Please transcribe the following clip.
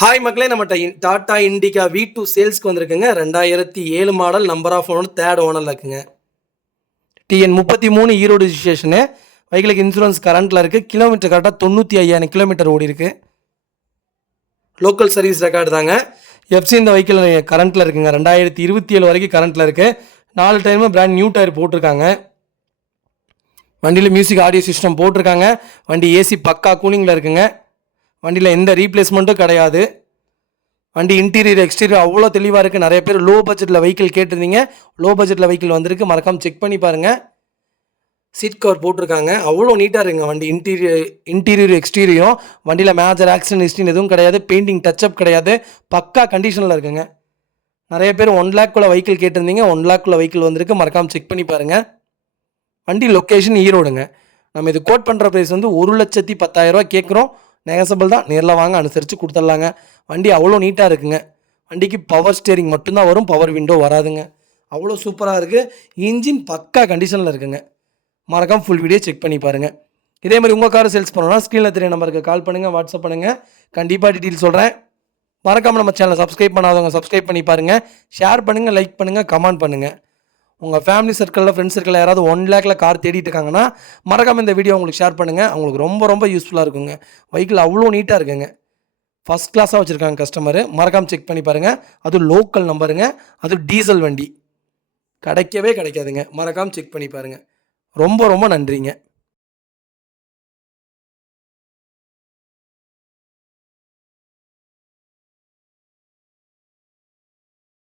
Hi மக்களே, நம்ம Tata Indica V2 சேல்ஸ்க்கு வந்திருக்குங்க. 2007 model, number of owner third ஓனரில் இருக்குங்க. TN 33 Erode registration. வெஹிக்கிளுக்கு இன்சூரன்ஸ் கரண்ட்டில் இருக்குது. கிலோமீட்டர் கரெக்டாக 95,000 கிலோமீட்டர் ஓடி இருக்குது. லோக்கல் சர்வீஸ் ரெக்கார்டு தாங்க. எஃப்சி இந்த வெஹிக்கிள் கரண்ட்டில் இருக்குங்க. 2027 வரைக்கும் கரண்ட்டில் இருக்குது. 4 டைமு பிராண்ட் நியூ டயர் போட்டிருக்காங்க. வண்டியில் மியூசிக் ஆடியோ சிஸ்டம் போட்டிருக்காங்க. வண்டி ஏசி பக்கா கூலிங்கில் இருக்குங்க. வண்டியில் எந்த ரீப்ளேஸ்மெண்ட்டும் கிடையாது. வண்டி இன்டீரியர் எக்ஸ்டீரியர் அவ்வளோ தெளிவாக இருக்குது. நிறைய பேர் லோ பட்ஜெட்டில் வெஹிக்கிள் கேட்டிருந்தீங்க. லோ பட்ஜெட்டில் வெஹிக்கிள் வந்திருக்கு. மறக்காமல் செக் பண்ணி பாருங்கள். சீட் கவர் போட்டிருக்காங்க. அவ்வளோ நீட்டாக இருக்குங்க வண்டி. இன்டீரியர் எக்ஸ்டீரியரும் வண்டியில் மேஜர் ஆக்சிடென்ட் ஹிஸ்ட்ரின்னு எதுவும் கிடையாது. பெயிண்டிங் டச்சப் கிடையாது. பக்கா கண்டிஷனில் இருக்குங்க. நிறைய பேர் 1 லேக்குள்ளே வெஹிக்கிள் கேட்டிருந்தீங்க. 1 லேக்குள்ளே வெஹிக்கிள் வந்திருக்கு. மறக்காமல் செக் பண்ணி பாருங்கள். வண்டி லொக்கேஷன் ஈரோடுங்க. நம்ம இது கோட் பண்ணுற ப்ரைஸ் வந்து 1,10,000 கேட்குறோம். நெகசபிள் தான். நேரில் வாங்க, அனுசரித்து கொடுத்துடலாங்க. வண்டி அவ்வளோ நீட்டாக இருக்குங்க. வண்டிக்கு பவர் ஸ்டேரிங் மட்டும்தான் வரும், பவர் விண்டோ வராதுங்க. அவ்வளோ சூப்பராக இருக்குது. இன்ஜின் பக்கா கண்டிஷனில் இருக்குங்க. மறக்காம ஃபுல் வீடியோ செக் பண்ணி பாருங்கள். இதே மாதிரி உங்கள் காரை சேல்ஸ் பண்ணணும்னா ஸ்க்ரீனில் தெரிய நம்பருக்கு கால் பண்ணுங்கள், வாட்ஸ்அப் பண்ணுங்கள். கண்டிப்பாக டீட்டெயில் சொல்கிறேன். மறக்காமல் நம்ம சேனலை சப்ஸ்கிரைப் பண்ணாதவங்க சப்ஸ்கிரைப் பண்ணி பாருங்கள். ஷேர் பண்ணுங்கள், லைக் பண்ணுங்கள், கமெண்ட் பண்ணுங்கள். உங்கள் ஃபேமிலி சர்க்கிளில், ஃப்ரெண்ட்ஸ் சர்க்கிளில் யாராவது 1 லேக்கில் கார் தேடிட்டு இருக்காங்கன்னா மறக்காமல் இந்த வீடியோ உங்களுக்கு ஷேர் பண்ணுங்கள். அவங்களுக்கு ரொம்ப ரொம்ப யூஸ்ஃபுல்லாக இருக்குங்க. வெஹிக்கிள் அவ்வளோ நீட்டாக இருக்குங்க. ஃபஸ்ட் கிளாஸாக வச்சுருக்காங்க கஸ்டமரு. மறக்காமல் செக் பண்ணி பாருங்கள். அது லோக்கல் நம்பருங்க. அது டீசல் வண்டி கிடைக்கவே கிடைக்காதுங்க. மறக்காமல் செக் பண்ணி பாருங்கள். ரொம்ப ரொம்ப நன்றிங்க.